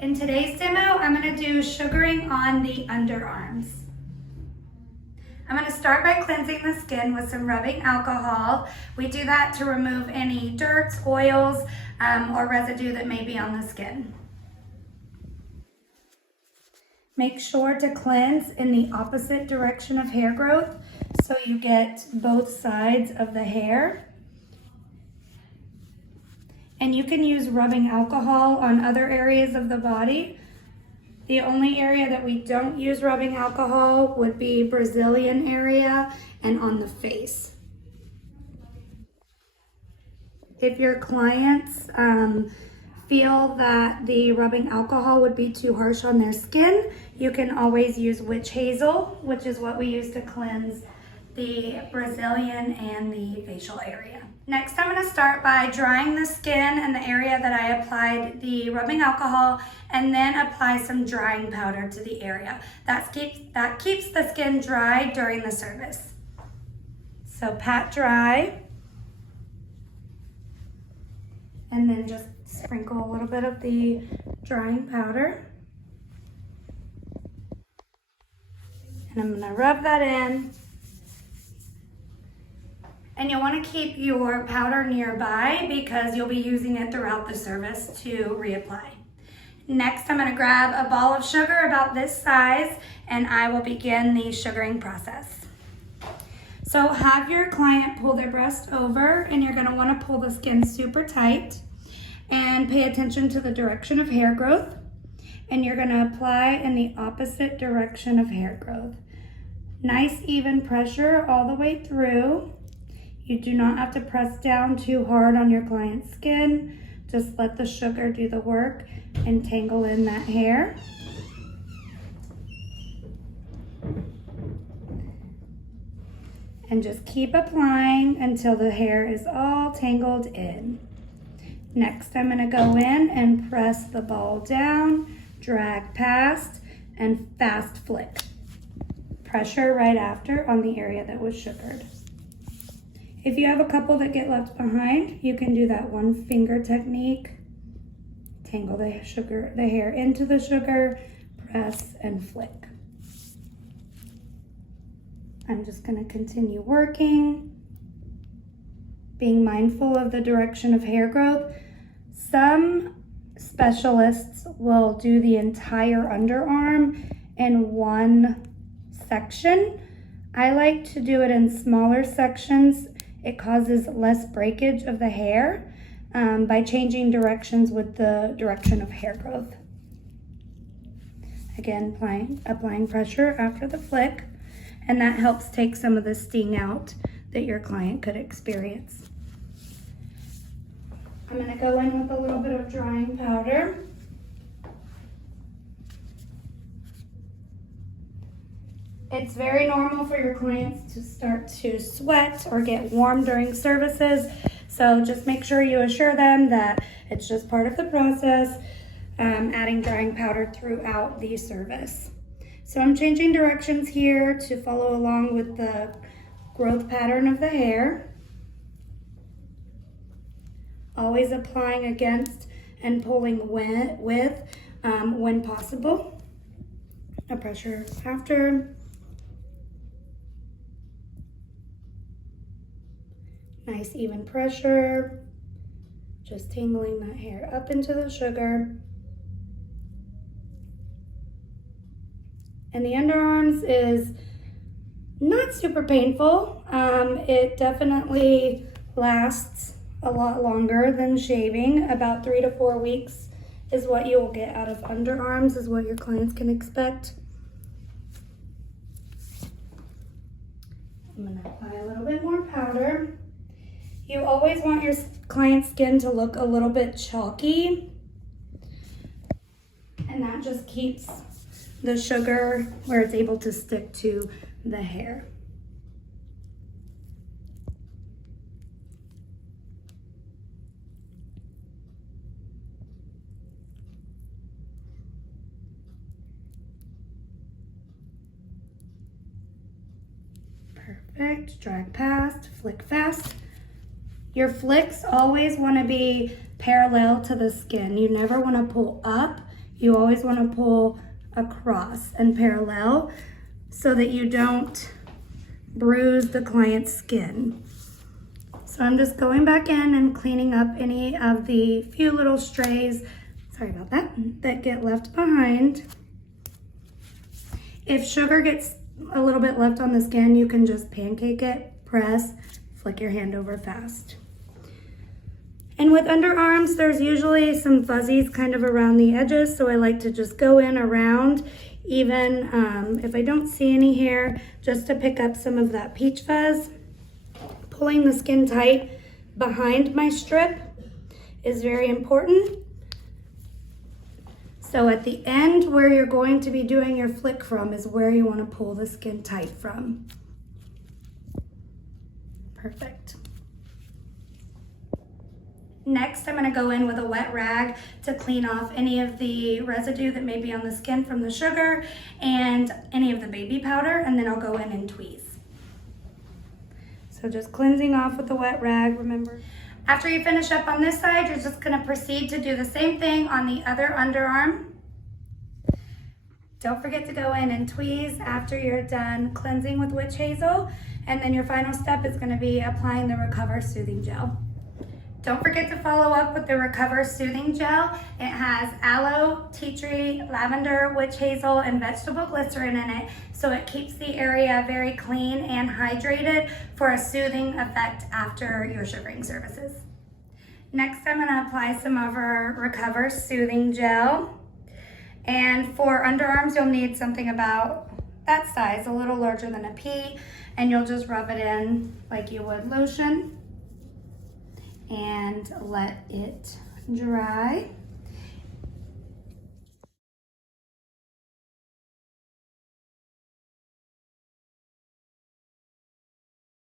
In today's demo, I'm going to do sugaring on the underarms. I'm going to start by cleansing the skin with some rubbing alcohol. We do that to remove any dirt, oils, or residue that may be on the skin. Make sure to cleanse in the opposite direction of hair growth so you get both sides of the hair. And you can use rubbing alcohol on other areas of the body. The only area that we don't use rubbing alcohol would be Brazilian area and on the face. If your clients feel that the rubbing alcohol would be too harsh on their skin, you can always use witch hazel, which is what we use to cleanse the Brazilian and the facial area. Next, I'm going to start by drying the skin and the area that I applied the rubbing alcohol, and then apply some drying powder to the area. That keeps the skin dry during the service. So pat dry, and then just sprinkle a little bit of the drying powder. And I'm going to rub that in. And you'll want to keep your powder nearby because you'll be using it throughout the service to reapply. Next, I'm going to grab a ball of sugar about this size, and I will begin the sugaring process. So have your client pull their breast over, and you're going to want to pull the skin super tight and pay attention to the direction of hair growth. And you're going to apply in the opposite direction of hair growth. Nice even pressure all the way through. You do not have to press down too hard on your client's skin. Just let the sugar do the work and tangle in that hair. And just keep applying until the hair is all tangled in. Next, I'm going to go in and press the ball down, drag past, and fast flick. Pressure right after on the area that was sugared. If you have a couple that get left behind, you can do that one finger technique. Tangle the hair into the sugar, press and flick. I'm just going to continue working, being mindful of the direction of hair growth. Some specialists will do the entire underarm in one section. I like to do it in smaller sections. It causes less breakage of the hair by changing directions with the direction of hair growth. Again, applying pressure after the flick, and that helps take some of the sting out that your client could experience. I'm going to go in with a little bit of drying powder. It's very normal for your clients to start to sweat or get warm during services, so just make sure you assure them that it's just part of the process, adding drying powder throughout the service. So I'm changing directions here to follow along with the growth pattern of the hair. Always applying against and pulling with when possible. A pressure after. Nice even pressure, just tangling that hair up into the sugar. And the underarms is not super painful. It definitely lasts a lot longer than shaving. About 3 to 4 weeks is what you will get out of underarms, is what your clients can expect. I'm gonna apply a little bit more powder. You always want your client's skin to look a little bit chalky, and that just keeps the sugar where it's able to stick to the hair. Perfect. Drag past, flick fast. Your flicks always want to be parallel to the skin. You never want to pull up. You always want to pull across and parallel so that you don't bruise the client's skin. So I'm just going back in and cleaning up any of the few little strays, sorry about that get left behind. If sugar gets a little bit left on the skin, you can just pancake it, press, flick your hand over fast. And with underarms, there's usually some fuzzies kind of around the edges, so I like to just go in around, even if I don't see any hair, just to pick up some of that peach fuzz. Pulling the skin tight behind my strip is very important. So at the end where you're going to be doing your flick from is where you want to pull the skin tight from. Perfect. Next, I'm going to go in with a wet rag to clean off any of the residue that may be on the skin from the sugar and any of the baby powder, and then I'll go in and tweeze. So just cleansing off with the wet rag, remember. After you finish up on this side, you're just going to proceed to do the same thing on the other underarm. Don't forget to go in and tweeze after you're done cleansing with witch hazel, and then your final step is going to be applying the Recover Soothing Gel. Don't forget to follow up with the Recover Soothing Gel. It has aloe, tea tree, lavender, witch hazel, and vegetable glycerin in it, so it keeps the area very clean and hydrated for a soothing effect after your sugaring services. Next, I'm going to apply some of our Recover Soothing Gel. And for underarms, you'll need something about that size, a little larger than a pea, and you'll just rub it in like you would lotion and let it dry.